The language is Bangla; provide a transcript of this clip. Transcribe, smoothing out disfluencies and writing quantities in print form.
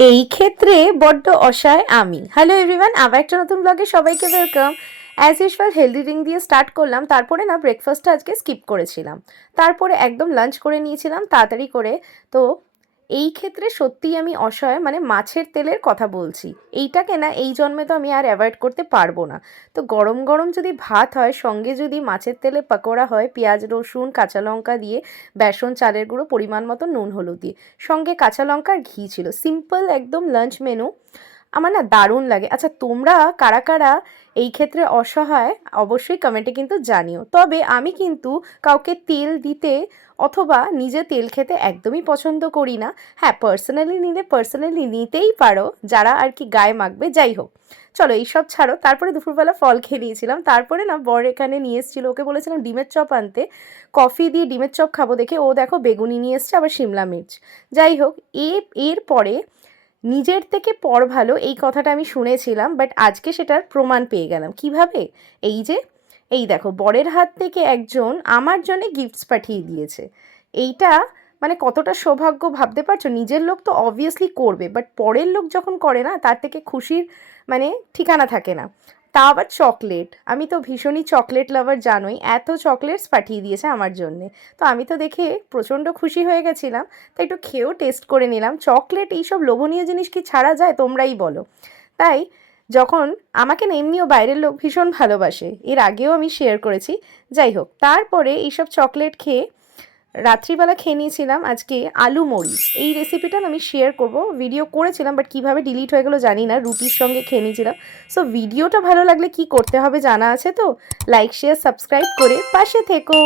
এই ক্ষেত্রে বড্ড অসহায় আমি। হ্যালো এভরিওয়ান, আবার একটা নতুন ব্লগে সবাইকে welcome. As usual healthy drink দিয়ে স্টার্ট করলাম, তারপরে না ব্রেকফাস্টটা আজকে স্কিপ করেছিলাম, তারপরে একদম লাঞ্চ করে নিয়েছিলাম তাড়াতাড়ি করে। তো এই ক্ষেত্রে সত্যিই আমি অসহায়, মানে মাছের তেলের কথা বলছি। এইটাকে না এই জন্মে তো আমি আর অ্যাভয়েড করতে পারবো না। তো গরম গরম যদি ভাত হয়, সঙ্গে যদি মাছের তেলে পকোড়া হয় পেঁয়াজ রসুন কাঁচা লঙ্কা দিয়ে, বেসন চালের গুঁড়ো পরিমাণ মতো নুন হলুদ দিয়ে, সঙ্গে কাঁচা লঙ্কা আর ঘি ছিল, সিম্পল একদম লাঞ্চ মেনু। আমার না দারুণ লাগে। আচ্ছা তোমরা কারা কারা এই ক্ষেত্রে অসহায় অবশ্যই কমেন্টে কিন্তু জানিও। তবে আমি কিন্তু কাউকে তেল দিতে অথবা নিজে তেল খেতে একদমই পছন্দ করি না। হ্যাঁ, পার্সোনালি নিলে পার্সোনালি নিতেই পারো, যারা আর কি গায়ে মাখবে। যাই হোক, চলো এইসব ছাড়ো। তারপরে দুপুরবেলা ফল খেয়ে নিয়েছিলাম, তারপরে না বর এখানে নিয়ে এসেছিলো, ওকে বলেছিলাম ডিমের চপ আনতে, কফি দিয়ে ডিমের চপ খাবো দেখে ও দেখো বেগুনি নিয়ে এসছে, আবার শিমলা মির্চ। যাই হোক, এরপরে নিজের থেকে পর ভালো এই কথাটা আমি শুনেছিলাম, বাট আজকে সেটার প্রমাণ পেয়ে গেলাম। কিভাবে? এই যে, এই দেখো বরের হাত থেকে একজন আমার জন্য গিফটস পাঠিয়ে দিয়েছে। এইটা মানে কতটা সৌভাগ্য ভাবতে পারছো? নিজের লোক তো অবভিয়াসলি করবে, বাট পরের লোক যখন করে না, তার থেকে খুশির মানে ঠিকানা থাকে না। তা আবার চকলেট, আমি তো ভীষণই চকলেট লাভার জানোই, এত চকলেটস পাঠিয়ে দিয়েছে আমার জন্যে। তো আমি তো দেখে প্রচণ্ড খুশি হয়ে গেছিলাম, তাই একটু খেয়েও টেস্ট করে নিলাম। চকলেট এইসব লোভনীয় জিনিস কি ছাড়া যায়, তোমরাই বলো। তাই যখন আমাকে না এমনিও বাইরের লোক ভীষণ ভালোবাসে, এর আগেও আমি শেয়ার করেছি। যাই হোক, তারপরে এইসব চকলেট খেয়ে রাত্রিবেলা খেয়ে নিয়েছিলাম আজকে আলু মরিচ। এই রেসিপিটা আমি শেয়ার করব, ভিডিও করেছিলাম বাট কীভাবে ডিলিট হয়ে গেলো জানি না, রুটির সঙ্গে খেয়ে নিয়েছিলাম। সো ভিডিওটা ভালো লাগলে কি করতে হবে জানা আছে তো, লাইক শেয়ার সাবস্ক্রাইব করে পাশে থেকো।